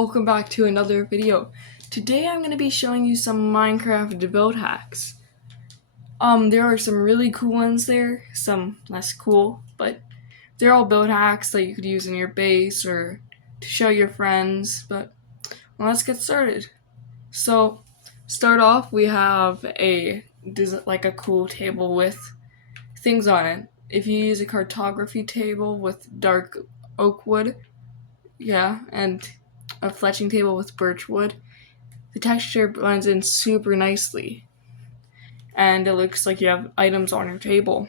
welcome back to another video. Today I'm going to be showing you some Minecraft build hacks. There are some really cool ones there, some less cool, but they're all build hacks that you could use in your base or to show your friends, but let's get started. So, start off, we have a cool table with things on it. If you use a cartography table with dark oak wood, and a fletching table with birch wood, the texture blends in super nicely, and it looks like you have items on your table.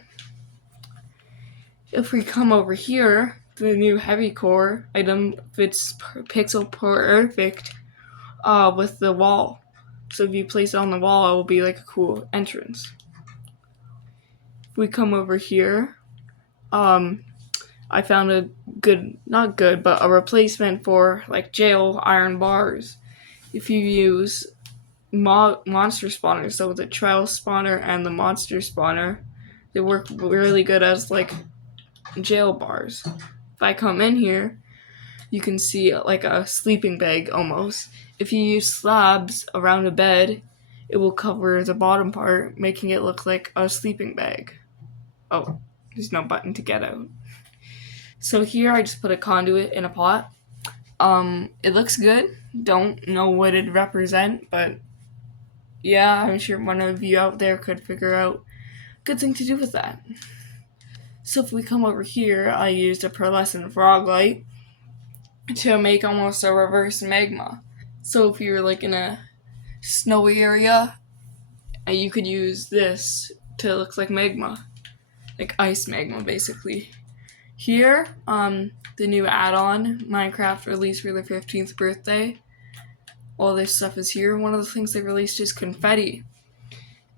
If we come over here, the new heavy core item fits pixel perfect with the wall. So if you place it on the wall, it will be like a cool entrance. If we come over here, I found a a replacement for like jail iron bars. If you use monster spawners, so the trial spawner and the monster spawner, they work really good as like jail bars. If I come in here, you can see like a sleeping bag almost. If you use slabs around a bed, it will cover the bottom part, making it look like a sleeping bag. Oh, there's no button to get out. So here I just put a conduit in a pot. It looks good. Don't know what it represent, but yeah, I'm sure one of you out there could figure out a good thing to do with that. So if we come over here, I used a pearlescent frog light to make almost a reverse magma. So if you're like in a snowy area, you could use this to look like magma, like ice magma basically. Here, the new add-on, Minecraft released for their 15th birthday. All this stuff is here. One of the things they released is confetti.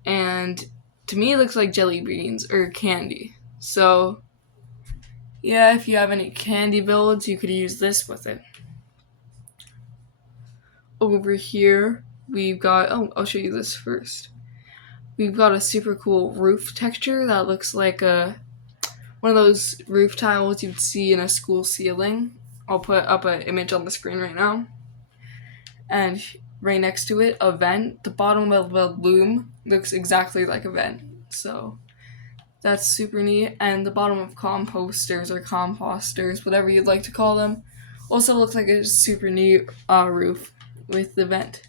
And to me, it looks like jelly beans or candy. So, yeah, if you have any candy builds, you could use this with it. Over here, we've got, I'll show you this first. We've got a super cool roof texture that looks like one of those roof tiles you'd see in a school ceiling. I'll put up an image on the screen right now. And right next to it, a vent. The bottom of the loom looks exactly like a vent. So that's super neat. And the bottom of composters or composters, whatever you'd like to call them, also looks like a super neat roof with the vent.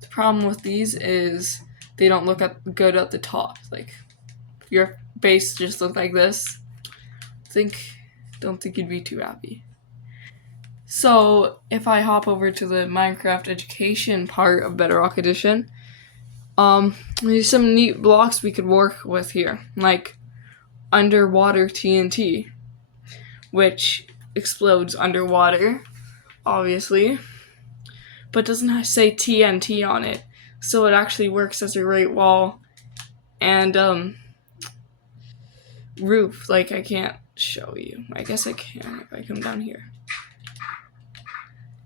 The problem with these is they don't look good at the top. Like, if your base just looked like this, don't think you'd be too happy. So if I hop over to the Minecraft education part of Bedrock Edition, there's some neat blocks we could work with here, like underwater TNT, which explodes underwater, obviously, but doesn't say TNT on it, so it actually works as a Great Wall and roof. Like, I can't show you. I guess I can if I come down here.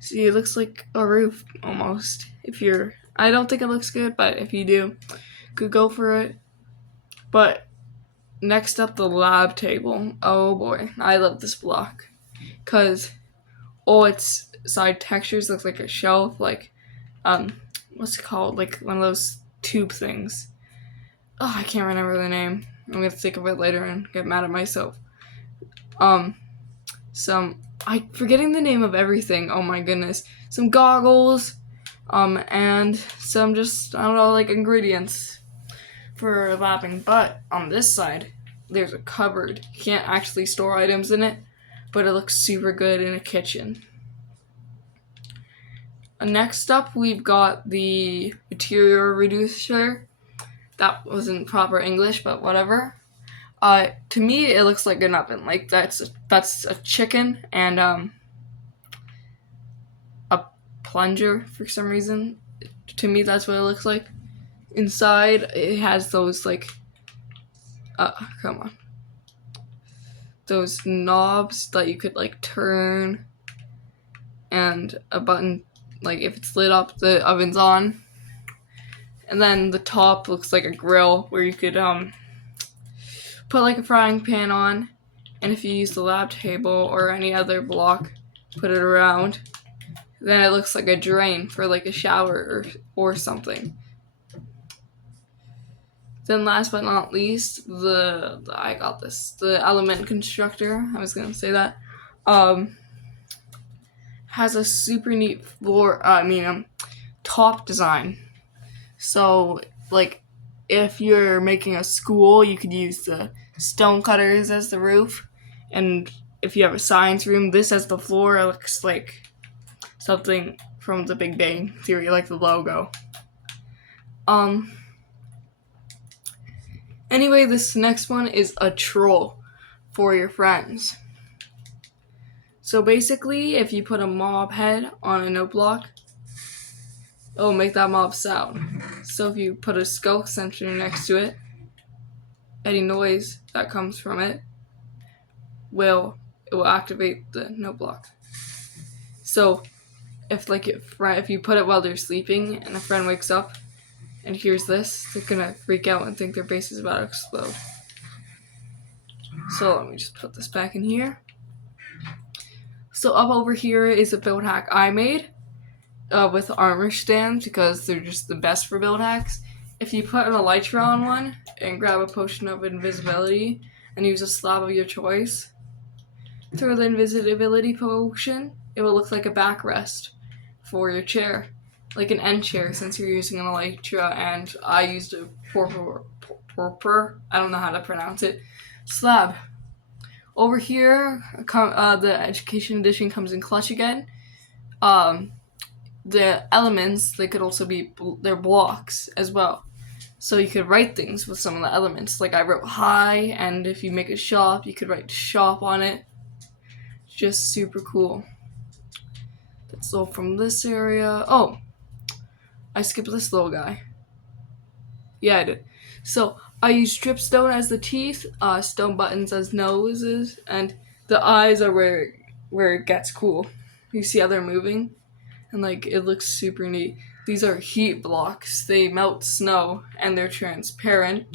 See, it looks like a roof almost. I don't think it looks good, but if you do, could go for it. But next up, the lab table. Oh boy, I love this block because all its side textures look like a shelf, like what's it called? Like one of those tube things. Oh, I can't remember the name. I'm gonna think of it later and get mad at myself. I'm forgetting the name of everything. Oh my goodness. Some goggles, and some just, I don't know, like ingredients for lapping. But on this side, there's a cupboard. You can't actually store items in it, but it looks super good in a kitchen. Next up, we've got the material reducer. That wasn't proper English, but whatever. To me, it looks like an oven. Like that's a chicken and a plunger for some reason. To me, that's what it looks like. Inside, it has those like, those knobs that you could like turn, and a button like if it's lit up, the oven's on. And then the top looks like a grill where you could put like a frying pan on, and if you use the lab table or any other block, put it around, then it looks like a drain for like a shower or something. Then last but not least, the element constructor, I was gonna say that, has a super neat top design. So like if you're making a school, you could use the stone cutters as the roof, and if you have a science room, this as the floor. It looks like something from the Big Bang Theory, like the logo. Anyway, this next one is a troll for your friends. So basically, if you put a mob head on a note block, it will make that mob sound. So if you put a skull sensor next to it, any noise that comes from it will activate the note block. So if you put it while they're sleeping and a friend wakes up and hears this, they're gonna freak out and think their base is about to explode. So let me just put this back in here. So up over here is a build hack I made with armor stands, because they're just the best for build hacks. If you put an elytra on one and grab a potion of invisibility and use a slab of your choice, through the invisibility potion, it will look like a backrest for your chair, like an end chair, since you're using an elytra, and I used a purpur, I don't know how to pronounce it, slab. Over here, the Education Edition comes in clutch again. The elements, they could also be their blocks as well. So you could write things with some of the elements. Like I wrote hi, and if you make a shop, you could write shop on it. Just super cool. That's all from this area. Oh, I skipped this little guy. Yeah, I did. So I use dripstone as the teeth, stone buttons as noses, and the eyes are where it gets cool. You see how they're moving? And like it looks super neat. These are heat blocks. They melt snow and they're transparent,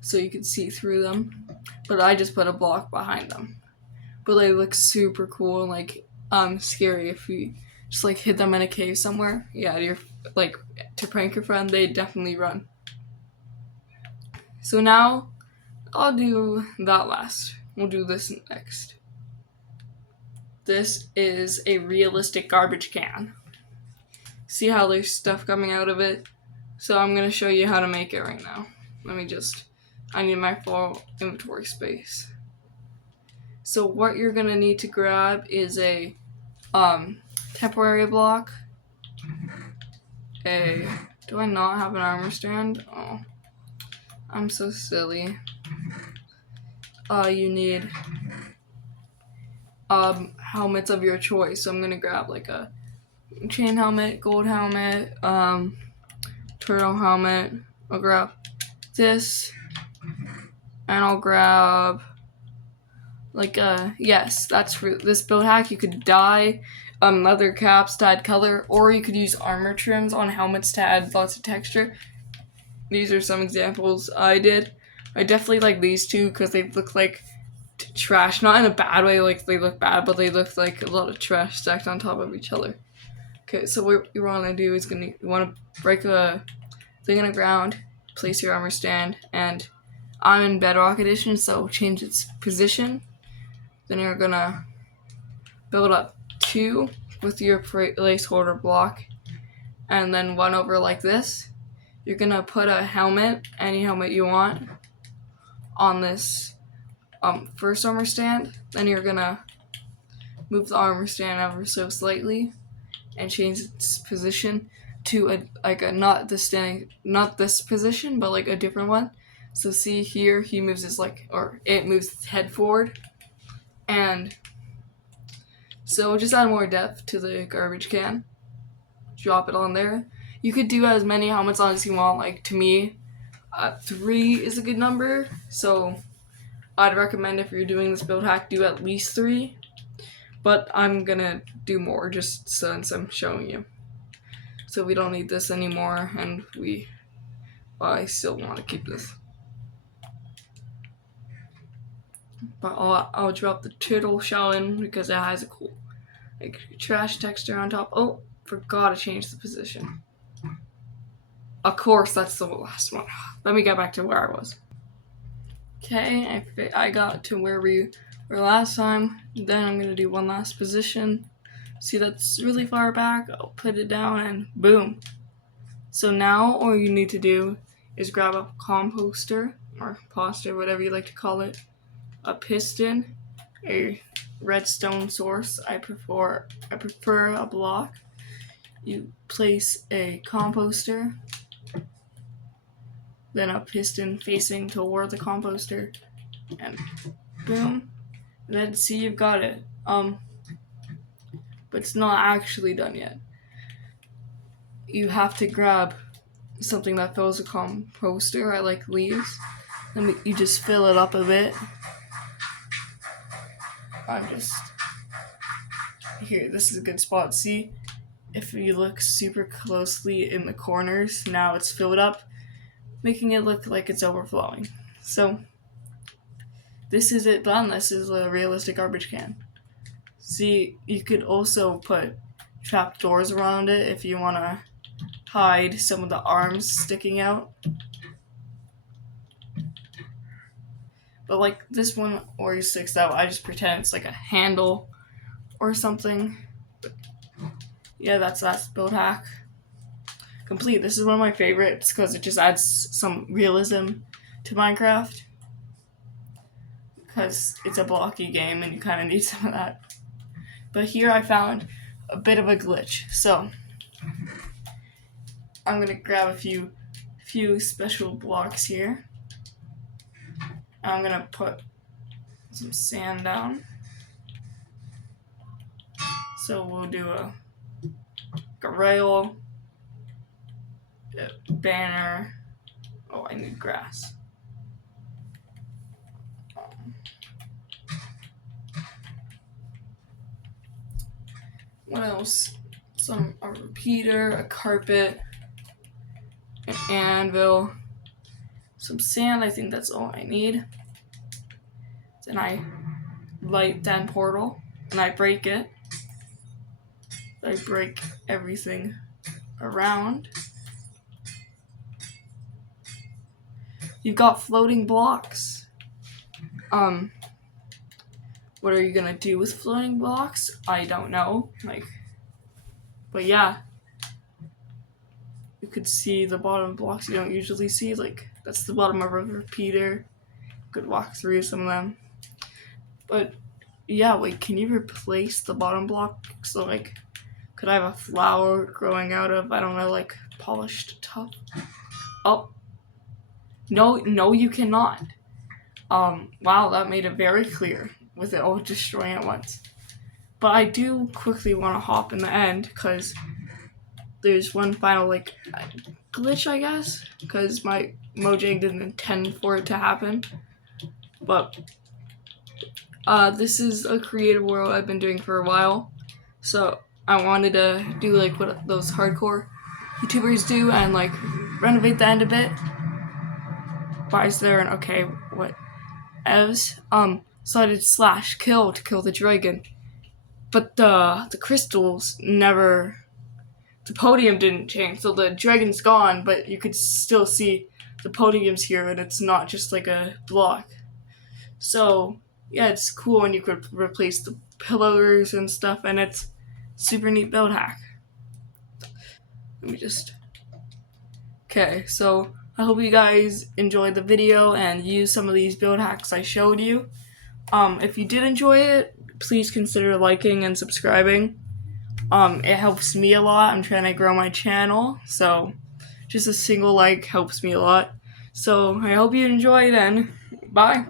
so you can see through them. But I just put a block behind them. But they look super cool and like scary if you just like hid them in a cave somewhere. Yeah, you're like to prank your friend, they definitely run. So now I'll do that last. We'll do this next. This is a realistic garbage can. See how there's stuff coming out of it? So I'm going to show you how to make it right now. I need my full inventory space. So what you're going to need to grab is a temporary block. Do I not have an armor stand? Oh, I'm so silly. You need helmets of your choice. So I'm gonna grab like a chain helmet, gold helmet, turtle helmet. I'll grab this, and I'll grab like yes, that's for this build hack. You could dye leather caps to add color, or you could use armor trims on helmets to add lots of texture. These are some examples I did. I definitely like these two because they look like trash, not in a bad way, like they look bad, but they look like a lot of trash stacked on top of each other. Okay, so what you want to do is you want to break a thing in the ground, place your armor stand, and I'm in Bedrock Edition, so change its position. Then you're gonna build up 2 with your placeholder block, and then 1 over like this. You're gonna put a helmet, any helmet you want, on this first armor stand. Then you're gonna move the armor stand ever so slightly and change its position to not this position, but like a different one. So see here, he moves it moves his head forward, and so just add more depth to the garbage can. Drop it on there. You could do as many helmets on as you want. Like to me, 3 is a good number. So I'd recommend if you're doing this build hack, do at least 3. But I'm gonna do more just since I'm showing you. So we don't need this anymore, and I still want to keep this. But I'll drop the turtle shell in because it has like trash texture on top. Oh, forgot to change the position. Of course, that's the last one. Let me get back to where I was. Okay, I got to where we were last time. Then I'm gonna do one last position. See, that's really far back. I'll put it down and boom. So now all you need to do is grab a composter or poster, whatever you like to call it, a piston, a redstone source. I prefer a block. You place a composter, then a piston facing toward the composter, and boom. And then see, you've got it. But it's not actually done yet. You have to grab something that fills a composter. I like leaves. Then you just fill it up a bit. Here, this is a good spot. See, if you look super closely in the corners, now it's filled up, making it look like it's overflowing. So this is it done. This is a realistic garbage can. See, you could also put trap doors around it if you want to hide some of the arms sticking out. But like this one always sticks out. I just pretend it's like a handle or something. But yeah, that's build hack complete. This is one of my favorites because it just adds some realism to Minecraft. Because it's a blocky game and you kind of need some of that. But here I found a bit of a glitch. So I'm gonna grab a few special blocks here. I'm gonna put some sand down. So we'll do a rail, a banner. Oh, I need grass. What else? A repeater, a carpet, an anvil, some sand. I think that's all I need. Then I light that portal and I break it. I break everything around. You've got floating blocks. What are you gonna do with floating blocks? I don't know. But yeah. You could see the bottom of blocks you don't usually see. Like, that's the bottom of a repeater. You could walk through some of them. But yeah, wait, can you replace the bottom block? So like, could I have a flower growing out of, I don't know, like polished top? Oh, no, you cannot. Wow, that made it very clear with it all destroying at once. But I do quickly want to hop in the end because there's one final like glitch, I guess, because my Mojang didn't intend for it to happen. But this is a creative world I've been doing for a while, so I wanted to do like what those hardcore YouTubers do and like renovate the end a bit. Why is there an okay? What? Evs? So I did /kill to kill the dragon, but the crystals never. The podium didn't change, so the dragon's gone, but you could still see the podium's here, and it's not just like a block. So yeah, it's cool, and you could replace the pillars and stuff, and it's super neat build hack. Let me just. Okay, so I hope you guys enjoyed the video and used some of these build hacks I showed you. If you did enjoy it, please consider liking and subscribing. It helps me a lot. I'm trying to grow my channel, so just a single like helps me a lot. So I hope you enjoyed, and bye.